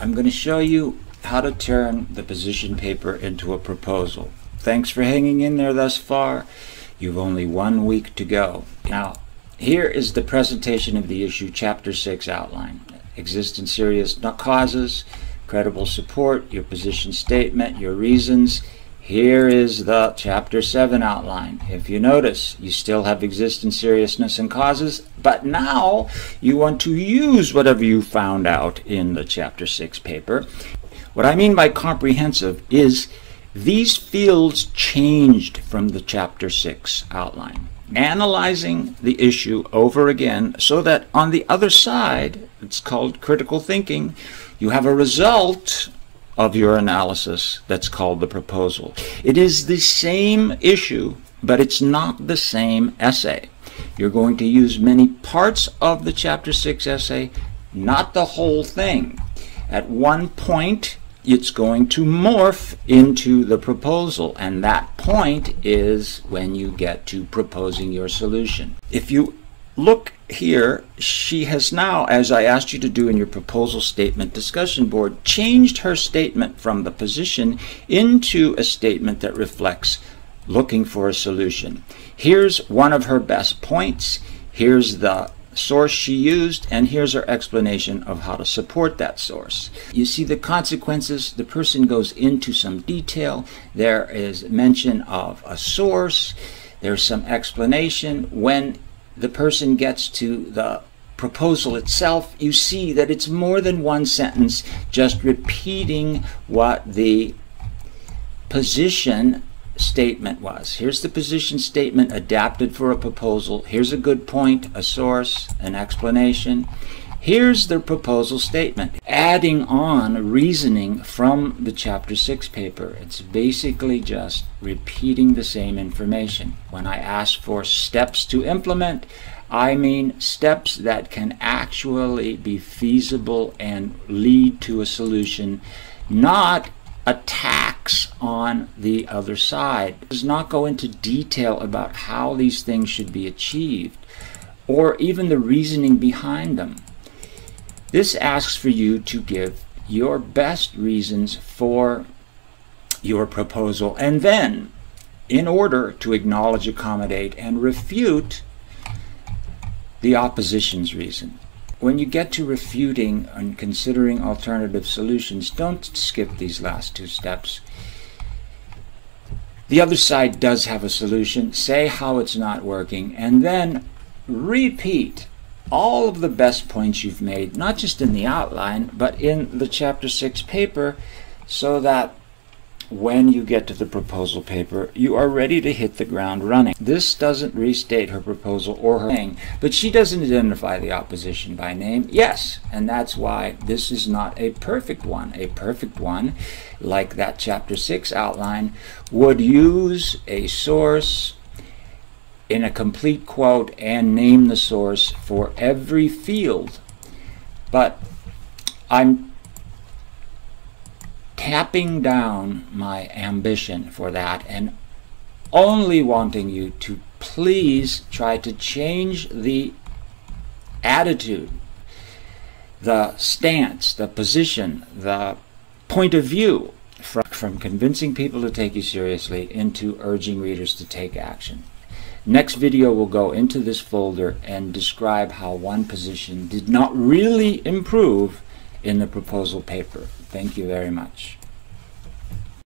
I'm going to show you how to turn the position paper into a proposal. Thanks for hanging in there thus far. You've only 1 week to go. Now, here is the presentation of the issue, Chapter 6 outline. Existence, serious causes, credible support, your position statement, your reasons. Here is the Chapter 7 outline. If you notice, you still have existence, seriousness, and causes, but now you want to use whatever you found out in the Chapter 6 paper. What I mean by comprehensive is these fields changed from the Chapter 6 outline. Analyzing the issue over again so that on the other side, it's called critical thinking, you have a result of your analysis that's called the proposal. It is the same issue, but it's not the same essay. You're going to use many parts of the Chapter 6 essay, not the whole thing. At one point, it's going to morph into the proposal, and that point is when you get to proposing your solution. If you look here, she has now, as I asked you to do in your proposal statement discussion board, changed her statement from the position into a statement that reflects looking for a solution. Here's one of her best points. Here's the source she used, and here's her explanation of how to support that source. You see the consequences. The person goes into some detail. There is mention of a source. There's some explanation. When the person gets to the proposal itself, you see that it's more than one sentence just repeating what the position statement was. Here's the position statement adapted for a proposal. Here's a good point, a source, an explanation. Here's the proposal statement, adding on reasoning from the Chapter 6 paper. It's basically just repeating the same information. When I ask for steps to implement, I mean steps that can actually be feasible and lead to a solution, not attacks on the other side. It does not go into detail about how these things should be achieved or even the reasoning behind them. This asks for you to give your best reasons for your proposal, and then, in order to acknowledge, accommodate, and refute the opposition's reason. When you get to refuting and considering alternative solutions, don't skip these last two steps. The other side does have a solution. Say how it's not working, and then repeat all of the best points you've made, not just in the outline, but in the Chapter 6 paper, so that when you get to the proposal paper, you are ready to hit the ground running. This doesn't restate her proposal or her thing, but she doesn't identify the opposition by name. Yes, and that's why this is not a perfect one. A perfect one, like that Chapter 6 outline, would use a source in a complete quote and name the source for every field. But I'm tapping down my ambition for that and only wanting you to please try to change the attitude, the stance, the position, the point of view from convincing people to take you seriously into urging readers to take action. Next video will go into this folder and describe how one position did not really improve in the proposal paper. Thank you very much.